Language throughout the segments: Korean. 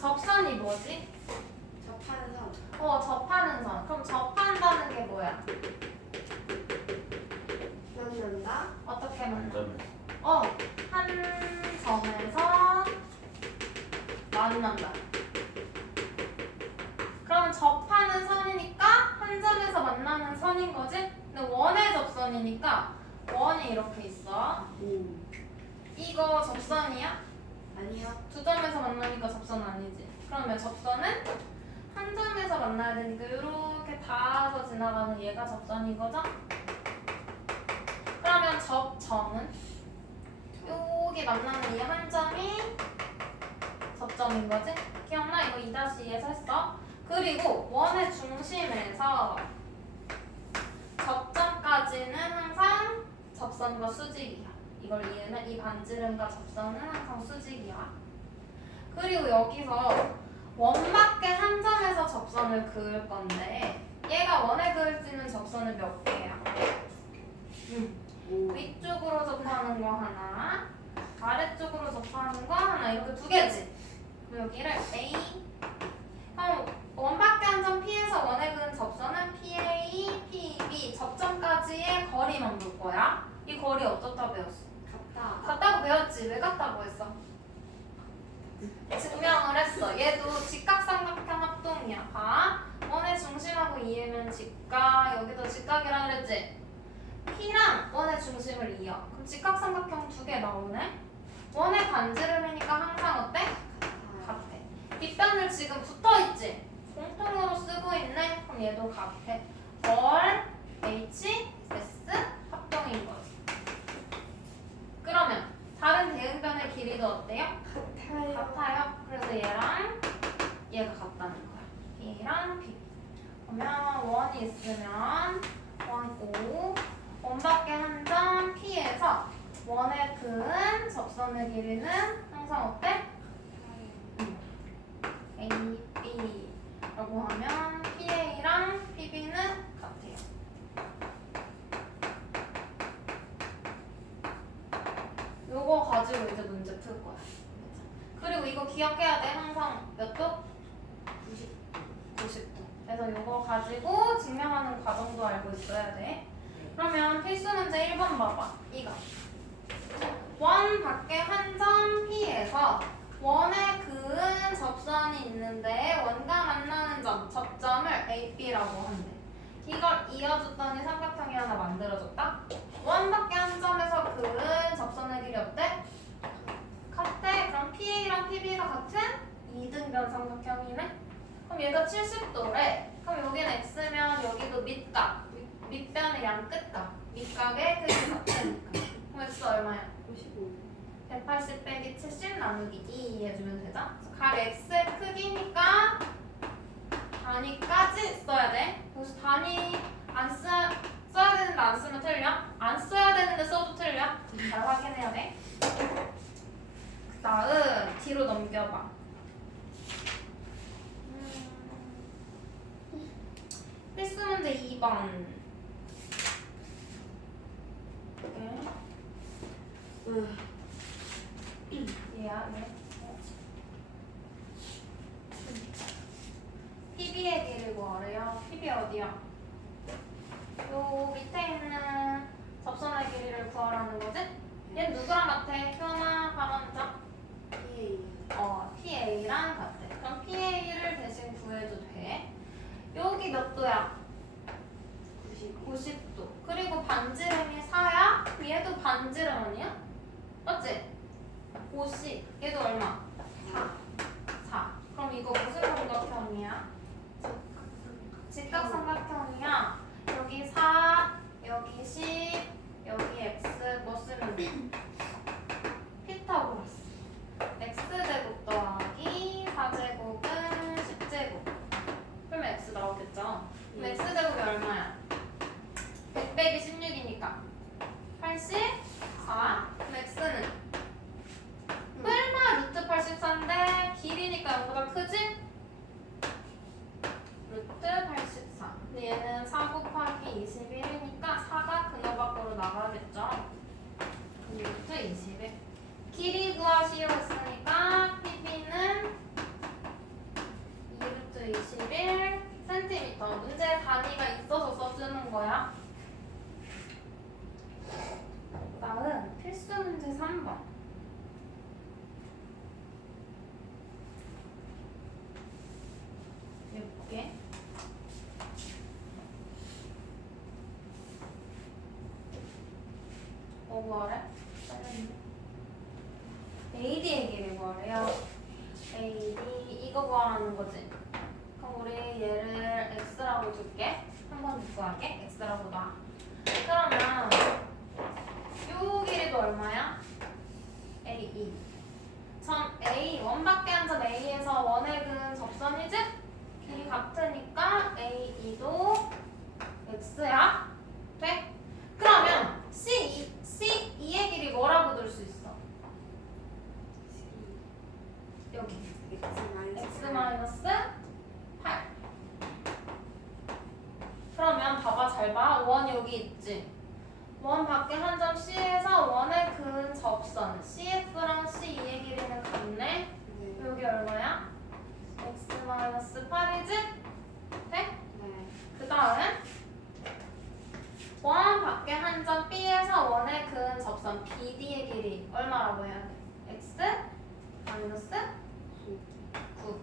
접선이 뭐지? 접하는 선. 어, 접하는 선. 그럼 접한다는 게 뭐야? 만난다. 어떻게 만나? 점에 어, 한 점에서 만난다. 그러면 접하는 선이니까 한 점에서 만나는 선인 거지? 근데 원의 접선이니까 원이 이렇게 있어. 오. 이거 접선이야? 아니요. 두 점에서 만나니까 접선 아니지. 그러면 접선은 한 점에서 만나야 되니까 이렇게 닿아서 지나가는 얘가 접선인 거죠? 그러면 접점은 여기 만나는 이 한 점이 접점인 거지? 기억나? 이거 2-2에서 했어. 그리고 원의 중심에서 접점까지는 항상 접선과 수직이야. 이걸 이해는 이 반지름과 접선은 항상 수직이야. 그리고 여기서 원 밖에 한 점에서 접선을 그을 건데 얘가 원에 그을 수 있는 접선은 몇 개야? 음. 오. 위쪽으로 접하는 거 하나, 아래쪽으로 접하는 거 하나 이렇게 두 개지. 여기를 A. 그럼 원 밖에 한 점 P에서 원에 그은 접선은 PA, PB 접점까지의 거리만 볼 거야. 이 거리 어떻다 배웠어? 같다. 같다고 배웠지. 왜 같다고 했어? 증명을 했어. 얘도 직각삼각형 합동이야. 봐. 원의 중심하고 이으면 직각. 여기도 직각이라 그랬지. P랑 원의 중심을 이어. 그럼 직각삼각형 두 개 나오네. 원의 반지름이니까 항상 어때? 같아. 뒷변을 지금 붙어 있지. 공통으로 쓰고 있네. 그럼 얘도 같아. 월 H S 합동인 거지. 다른 대응변의 길이도 어때요? 같아요. 같아요. 그래서 얘랑 얘가 같다는 거야. B랑 B. 그러면 원이 있으면 원 O 원밖에 한 점 P에서 원에 그은 접선의 길이는 항상 어때? A, B라고 하면 PA랑 PB는 같아요. 요거 가지고 이제 문제 풀 거야. 그리고 이거 기억해야 돼. 항상 몇 도? 90. 90도. 그래서 요거 가지고 증명하는 과정도 알고 있어야 돼. 그러면 필수 문제 1번 봐봐. 이거. 원 밖에 한 점 P에서 원에 그은 접선이 있는데 원과 만나는 점, 접점을 AB라고 한대. 이걸 이어줬더니 삼각형이 하나 만들어졌다. 원밖에 한 점에서 그은 접선의 길이 어때? 같아. 그럼 PA랑 PB가 같은 이등변 삼각형이네. 그럼 얘가 70도래. 그럼 여기는 x면 여기도 밑각, 밑- 밑변의 양 끝각, 밑각의 크기 같으니까. 그럼 x 얼마야? 55. 180 빼기 70 나누기 2 해주면 되죠? 각 x의 크기니까 단위까지 써야 돼. 그래서 단위 안 쓰, 써야 되는데 안 쓰면 틀려? 안 써야 되는데 써도 틀려? 잘 확인해야 돼. 그 다음 뒤로 넘겨봐. 필수 문제 2번. 네. 얘야, 얘. PB의 길을 구하래요. PB 어디야? 요 밑에 있는 접선의 길이를 구하라는 거지? 얘 누구랑 같아? 효나, 발원자? PA. 어, PA랑 같아. 그럼 PA를 대신 구해도 돼. 여기 몇 도야? 90. 90도. 그리고 반지름이 4야? 얘도 반지름 아니야? 맞지? 50. 얘도 얼마? 4. 4. 그럼 이거 무슨 삼각형이야? 직각삼각형이야. 여기 4, 여기 10, 여기 x 뭐 쓰면 돼? 피타고라스. x제곱 더하기 4제곱은 10제곱. 그러면 x 나오겠죠? 그럼 x제곱이 얼마야? 100 빼기 16이니까 84. 그럼 x는 얼마 루트 84 AD의 길이 구하래요. AD 이거 구하라는 거지. 그럼 우리 얘를 x라고 줄게. 한번 구할게. x라고 놔. 그러면 요 길이도 얼마야? AE. 점 A 원밖에 한 점 A에서 근 접선이지? 길이 같으니까 AE도 x야. 돼? 그러면 C C 2의 길이 뭐라고 들 수 있어? 여기 x 마이너스 8. 그러면 봐봐 잘 봐. 원 여기 있지. 원 밖에 한 점 C에서 원의 근 접선 CF랑 C2의 길이는 같네. 여기 얼마야? x 마이너스 8이지? 돼? 그 다음 원 밖에 한 점 B에서 원의 근 접선 BD의 길이 얼마라고 해야 돼? x 마이너스 9.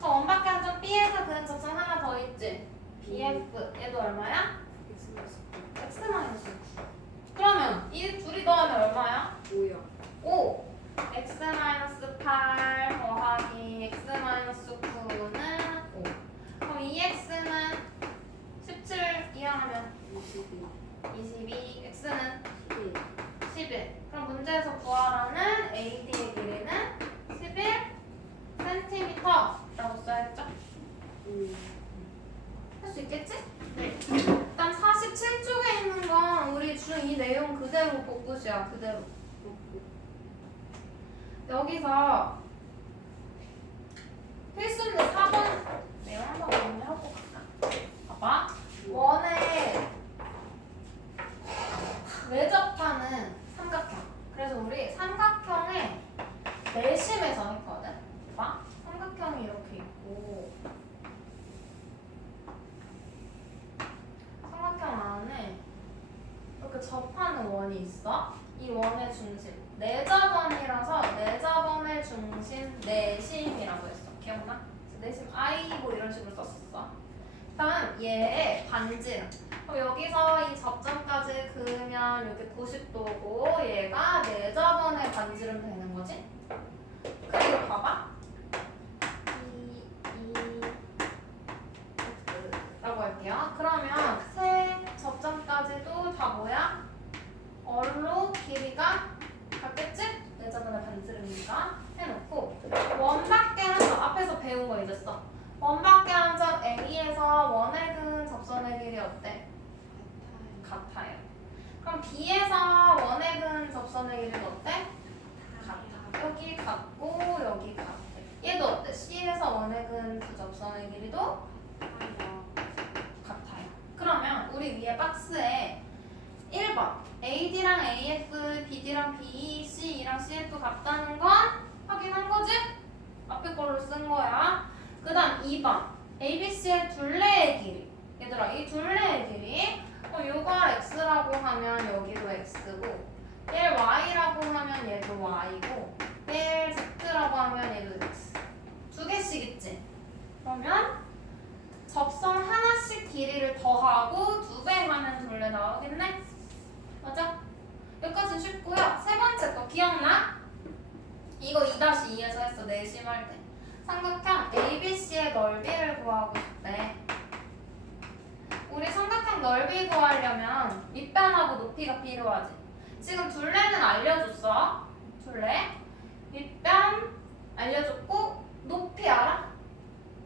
그원 밖에 한 점 B에서 근 접선 하나 더 있지? BF 얘도 얼마야? X 마이너스 9. 그러면 이 둘이 더하면 얼마야? 5. x 마이너스 8 더하기 x 마이너스 9는 5. 그럼 2x는 17 이항하면 22, x는 11. 그럼 문제에서 구하라는 AD의 길이는 11cm라고 써야겠죠? 할수 있겠지? 네. 일단 47쪽에 있는 건 우리 준 이 내용 그대로 복붙이야, 그대로. 여기서 필수인데 4번 내용 한번 정리하고 갈까? 봐봐. 원의 외접하는 삼각형. 그래서 우리 삼각형의 내심에서 했거든. 봐. 삼각형이 이렇게 있고 삼각형 안에 이렇게 접하는 원이 있어. 이 원의 중심. 내접원이라서 내접원의 중심 내심이라고 했어. 기억나? 내심 I 뭐 이런 식으로 썼었어. 다음 얘의 반지름. 그럼 여기서 이 접점까지 그으면 이렇게 90도고 얘가 내접원의 반지름 되는 거지? 그리고 봐봐. 라고 할게요. 그러면 세 접점까지도 다 뭐야? 얼로 길이가 같겠지? 내접원의 반지름이니까 해놓고 원밖에 한 점 앞에서 배운 거 써. 원밖에 한 점 A에서 원의 근 접선의 길이 어때? 같아요. 그럼 B에서 원의 근 접선의 길이는 어때? 같아. 여기 같고 여기 같아. 얘도 어때? C에서 원의 근그 접선의 길이도 같아요. 그러면 우리 위에 박스에 1번 AD랑 AF, BD랑 BE, CE랑 CF 같다는 건 확인한 거지? 앞에 걸로 쓴 거야. 그 다음 2번 ABC의 둘레의 길이 얘들아 이 둘레의 길이 그럼 요걸 X라고 하면 여기도 X고 얘를 Y라고 하면 얘도 Y고 얘를 Z라고 하면 얘도 X 두 개씩 있지? 그러면 접선 하나씩 길이를 더하고 두 배 하면 둘레 나오겠네? 맞아? 여기까지 쉽고요. 세 번째 거 기억나? 이거 2-2에서 했어. 내심할 때. 삼각형 ABC의 넓이를 구하고 싶대. 우리 삼각형 넓이 구하려면 밑변하고 높이가 필요하지. 지금 둘레는 알려줬어. 둘레. 밑변 알려줬고 높이 알아?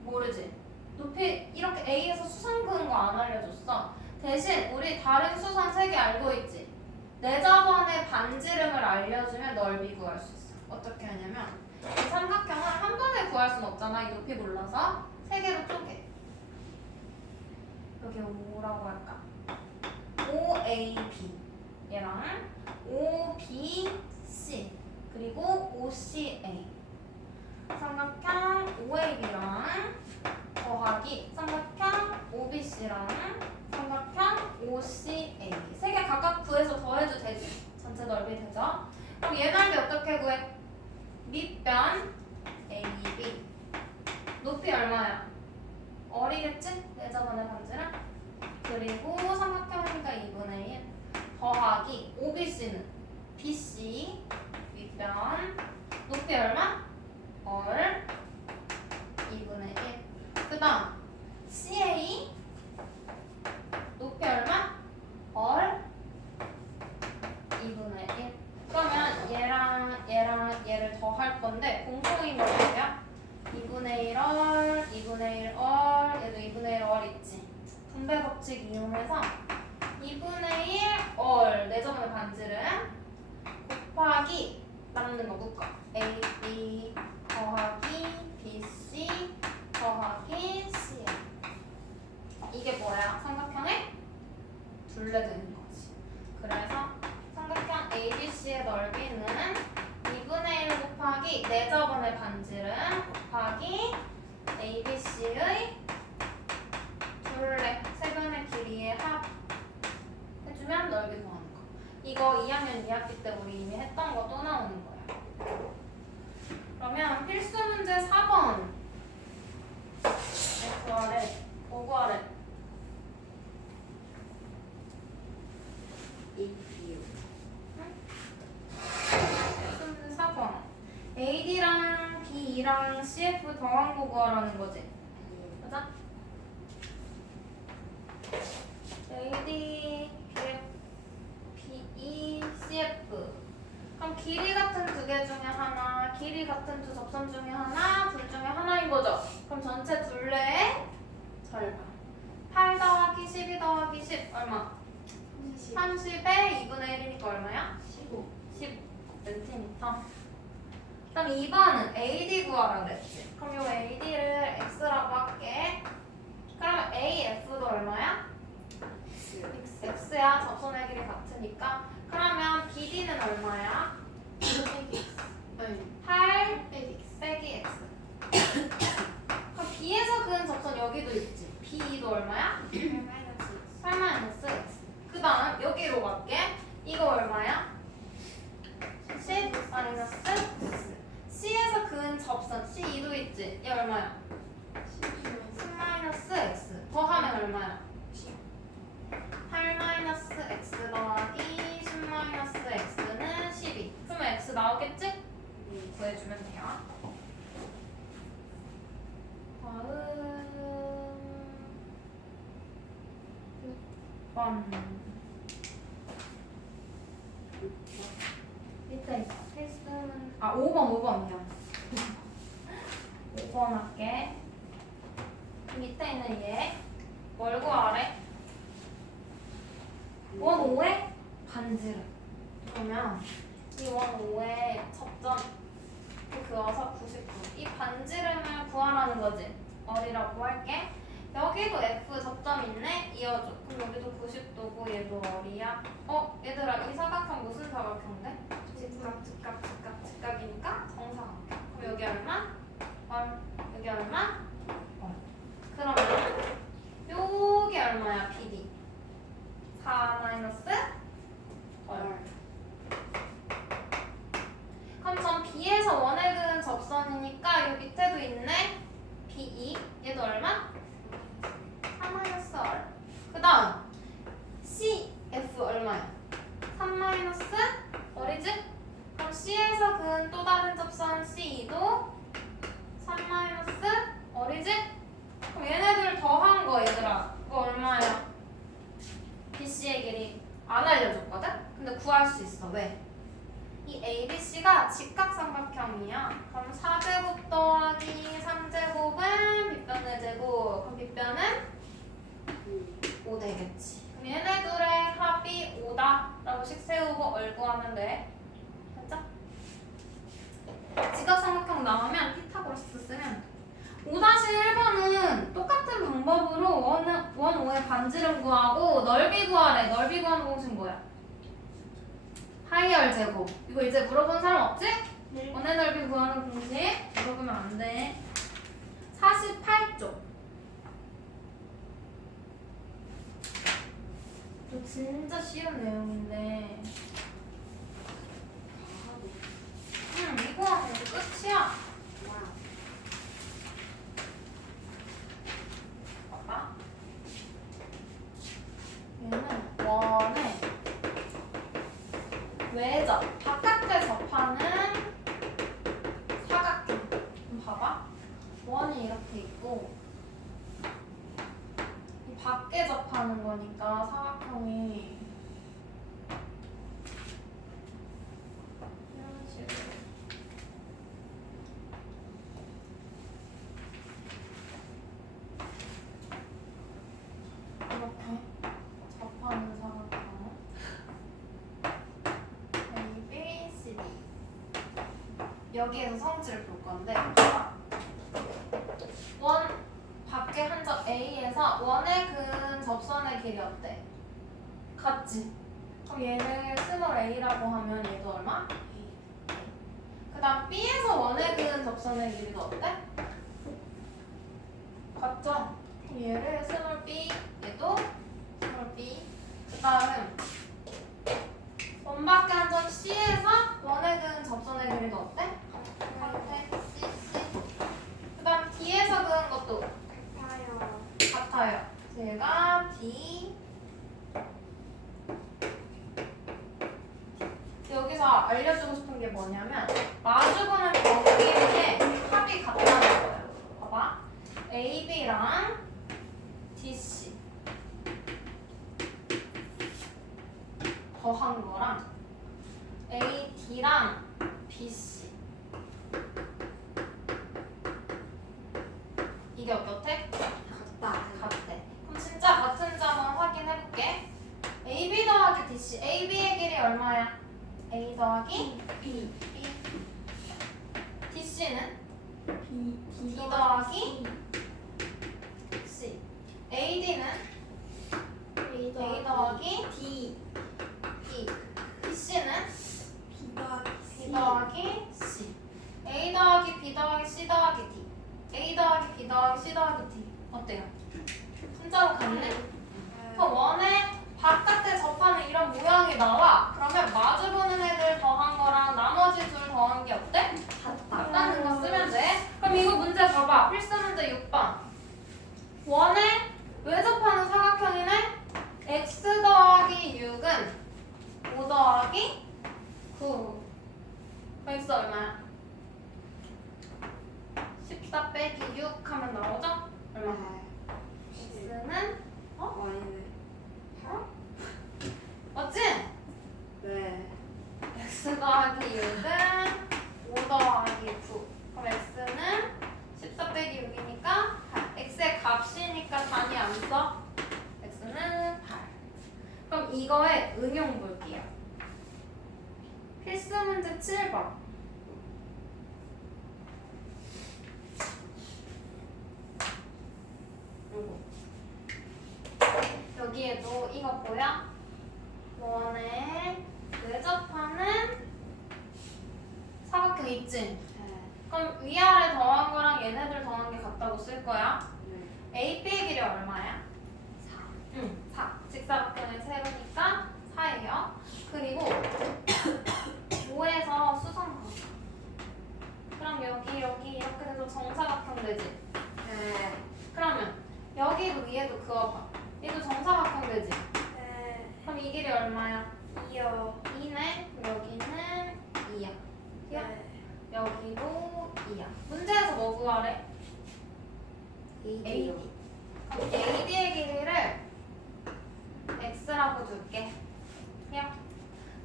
모르지. 높이 이렇게 A에서 수선 그은 거 안 알려줬어. 대신 우리 다른 수선 세개 알고 있지. 내접원의 반지름을 알려주면 넓이 구할 수 있어. 어떻게 하냐면 이 삼각형을 한 번에 구할 순 없잖아. 이 높이 몰라서 세 개로 쪼개. 여기 뭐라고 할까? OAB 얘랑 OBC 그리고 OCA 삼각형 OAB랑 더하기 삼각형 OBC랑 OCA 세 개 각각 구해서 더해도 되지 전체 넓이 되죠 그럼 얘 넓이 어떻게 구해? 밑변 AB 높이 얼마야? 어리겠지? 내 저번에 반지름 그리고 삼각형이니까 2분의 1 더하기 OBC는 BC 윗변 높이 얼마? 얼 2분의 1. 그 다음 CA 높이 얼마? 얼 2분의 1. 그러면 얘랑 얘랑 얘를 더할 건데 공통인 거 뭐야? 2분의 1 얼, 2분의 1 얼, 얘도 2분의 1얼 있지. 분배 법칙 이용해서 2분의 1 얼, 네 점의 반지름 곱하기 남는 거 묶어. A, B 더하기 B, C 더하기 C. 이게 뭐야? 삼각형의 둘레 되는 거지. 그래서 삼각형 ABC의 넓이는 2분의 1 곱하기 4저번의 반지름 곱하기 ABC의 둘레 세 변의 길이의 합 해주면 넓이 구하는 거. 이거 2학년 2학기 때 우리 이미 했던 거 또 나오는 거야. 그러면 필수 문제 4번. F 아래, 보고 아래. 2랑 CF 더한 거 구하라는 거지. 맞아? AD, BF, BE, CF. 그럼 길이 같은 두 개 중에 하나, 길이 같은 두 접선 중에 하나, 둘 중에 하나인 거죠. 그럼 전체 둘레의 절반. 8 더하기 12 더하기 10 얼마? 30에 2분의 1이니까 얼마야? 15. 15 센티미터. 그다음 2번은 AD 구하라 그랬지. 그럼 요 AD를 x라고 할게. 그러면 AF도 얼마야? x야 접선의 길이 같으니까. 그러면 BD는 얼마야? 8 빼기 x. 그럼 B에서 그은 접선 여기도 있지. BE도 얼마야? 8 마이너스 x. 그 다음 여기로 갈게. 이거 얼마야? 10 마이너스 x. C에서 그은 접선 C2도 있지. 얘 얼마야? 10 마이너스 x. 더하면 얼마야? 8 마이너스 x 더하기 10 마이너스 x는 12. 그러면 x 나오겠지? 구해주면 돼요. 다음 6번. 밑에 있어. 필수는 아 5번 5번 미안. 5번 할게. 밑에 있는 얘. 뭘 구하래? 원 5의 반지름. 그러면 이 원 5의 접점 그어서 99. 이 반지름을 구 하라는 거지. 어리라고 할게. 여기도 F 접점 있네? 이어줘. 그럼 여기도 90도고 얘도 어리야. 어? 얘들아 이 사각형 무슨 사각형인데? 직각, 직각, 직각, 직각이니까 정사각형. 그럼 여기 얼마? 원. 여기 얼마? 원. 그러면 여기 얼마야? BD. 4 마이너스 월. 그럼 전 B에서 원에 그은 접선이니까 요 밑에도 있네. BE. 얘도 얼마? 3 마이너스 R. 그 다음 CF 얼마야? 3 마이너스 R이지? 그럼 C에서 그은 또 다른 접선 CE도 3 마이너스 R이지? 그럼 얘네들 더한 거 얘들아. 이거 얼마야? BC의 길이 안 알려줬거든? 근데 구할 수 있어. 왜? 이 ABC가 직각삼각형이야. 그럼 4제곱 더하기 3제곱은 빗변 4제곱. 그럼 빗변은 5 되겠지. 그럼 얘네들의 합이 5다. 라고 식 세우고 얼구하면 돼. 됐죠? 직각삼각형 나오면 피타고라스 쓰면 돼. 5-1번은 똑같은 방법으로 원, 원 5의 반지름 구하고 넓이 구하래. 넓이 구하는 공식 뭐야? 하이얼 제곱. 이거 이제 물어본 사람 없지? 원의 넓이 구하는 공식 물어보면 안 돼. 48쪽. 저 진짜 쉬운 내용인데. 응, 이거 하면 끝이야. 봐봐. 얘는 원에 외접 바깥에 접하는 사각형. 그럼 봐봐. 원이 이렇게 있고 이 밖에 접하는 거니까 사각형이 이런 식으로 이렇게 접하는 사각형 A, B, C, D 여기에서 성질을 볼 건데 원 밖에 한 점 A에서 원의 근 접선의 길이 어때? 같지? 그럼 얘를 스몰 A라고 하면 얘도 얼마? 그 다음 B에서 원의 근 접선의 길이도 어때? 같죠? 얘를 스몰 B 얘도 스몰 B 그 다음 원 밖에 한 점 C에서 원의 근 접선의 길이도 어때? 같아 C, C 그 다음 D에서 그은 것도 같아요. 같아요. 제가 D 여기서 알려주고 싶은 게 뭐냐면 마주보는 경기의 합이 같다는 거예요. 봐봐. AB랑 DC 더한 거랑 AD랑 BC 이게 어떻대? 같다. 같대. 그럼 진짜 같은 점은 확인해볼게. AB 더하기 DC. AB의 길이 얼마야? A 더하기 B. B. DC는 B. D 더하기 C. AD는 A A 더하기 D. E. DC는 B 더하기 C. A 더하기 B 더하기 C 더하기 D. A 더하기 B 더하기 C 더하기 D. 어때요? 진짜로 같네? 그럼 원의 바깥에 접하는 이런 모양이 나와. 그러면 마주보는 애들 더한 거랑 나머지 둘 더한 게 어때? 같다는 거 쓰면 돼. 그럼 이거 문제 봐봐. 필수 문제 6번. 원에 외접하는 사각형이네. x 더하기 6은 5 더하기 9. 그럼 x 얼마야? 14 빼기 6 하면 나오죠? 얼마? x는 어? 원인은 맞지? 네. x 더하기 6은 5 더하기 9 그럼 x는 14 빼기 6이니까 x의 값이니까 단위 안 써? x는 8 그럼 이거의 응용 볼게요 필수 문제 7번 요거 여기에도 이거 보여? 원에 외접하는 사각형 있지? 네. 그럼 위아래 더한 거랑 얘네들 더한 게 같다고 쓸 거야. 네. AB의 길이 얼마야? 4. 응, 4. 직사각형의 세로니까 4예요. 그리고 5에서 수성 거. 그럼 여기 여기 이렇게 돼서 정사각형 되지? 네. 그러면 여기도 위에도 그어봐. 얘도 정사각형 되지? 네. 그럼 이 길이 얼마야? 이요. 2네. 여기는 2야. 네. 여기도 2야. 문제에서 뭐 구하래? AD. 그럼 AD의 길이를 x라고 줄게. 야.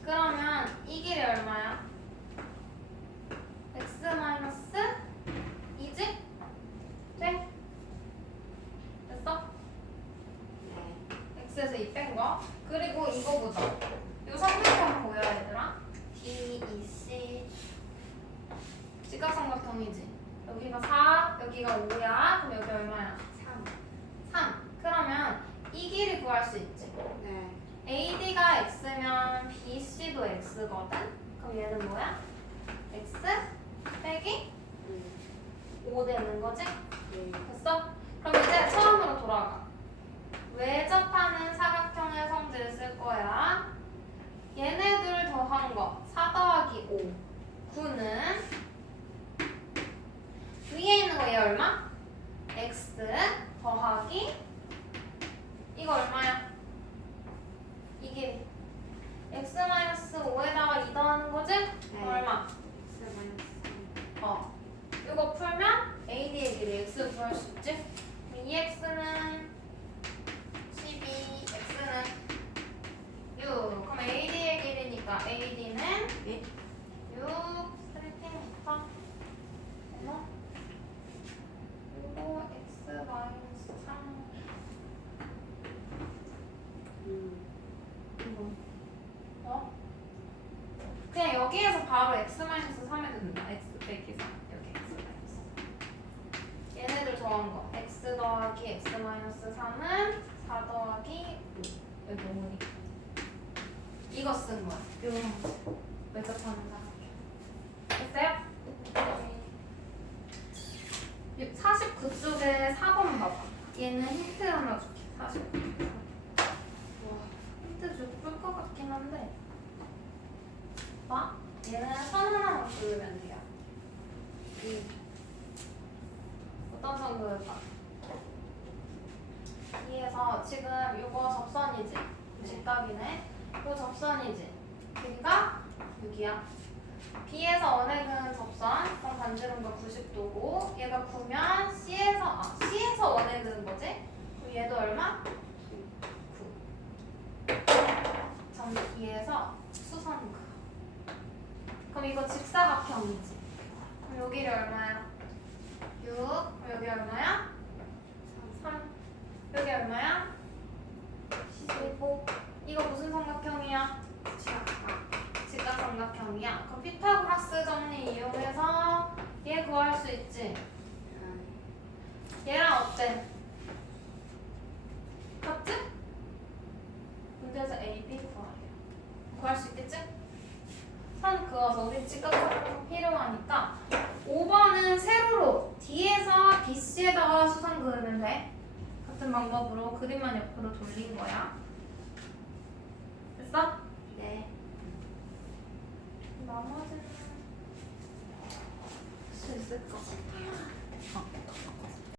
그러면 이 길이 얼마야? x 마이너스 2지? 돼? 됐어? 네. x에서 2 뺀 거. 그리고 이거 보자. 요 삼각형 보여 얘들아? D, E, C. 직각삼각형이지. 여기가 4, 여기가 5야. 그럼 여기 얼마야? 3. 3. 그러면 이 길이 구할 수 있지. 네. AD가 X면 BC도 X거든? 그럼 얘는 뭐야? X 빼기 음. 5 되는 거지? 네. 됐어? 그럼 이제 처음으로 돌아가. 외접하는 사각형의 성질을 쓸 거야. 얘네들 더한 거. 4 더하기 5. 9는 위에 있는 거 얘 얼마? X 더하기 이거 얼마야? 이게 X 마이너스 5에다가 2 더하는 거지? 네. 얼마? 어. 이거 풀면 AD의 길이 X 구할 수 있지? 2X는 12, X는 6. 그럼 AD의 길이니까 AD는 네. 6 cm. 어머? 그리고 X 마이너스 3. 음. 어? 그냥 여기에서 바로 x 마이너스 3에 된다. x 빼기 3. 여기 x 마이너스 3. 얘네들 더한 거. x 더하기 x 마이너스 3은 4 더하기 5. 여기 5니까. 이거 쓴 거야. 요런 거. 외접하는 사람. 됐어요? 49쪽에 4번 봐봐. 얘는 힌트 하나 줄게. 49. 와, 힌트 줄것 같긴 한데. 봐? 얘는 선 하나만 그으면 돼요. 이 어떤 선 그을까? 위에서 지금 이거 접선이지? 직각이네. 이거 접선이지? 여기가 6이야. B에서 그는 접선, 그럼 반지름가 90도고 얘가 9면 C에서 아 C에서 그는 거지? 그럼 얘도 얼마? 9. 점 B에서. 그럼 이거 직사각형이지. 그럼 여기를 얼마야? 6. 그럼 여기 얼마야? 3. 여기 얼마야? 15. 이거 무슨 삼각형이야? 직각삼각형이야. 그럼 피타고라스 정리 이용해서 얘 구할 수 있지. 얘랑 어때? 같지? 문제에서 A, B 구하래요. 구할 수 있겠지? 선 그어서 우리 직각삼각형 필요하니까 5번은 세로로 D에서 BC에다가 수선 그으면 돼. 같은 방법으로 옆으로 돌린 거야.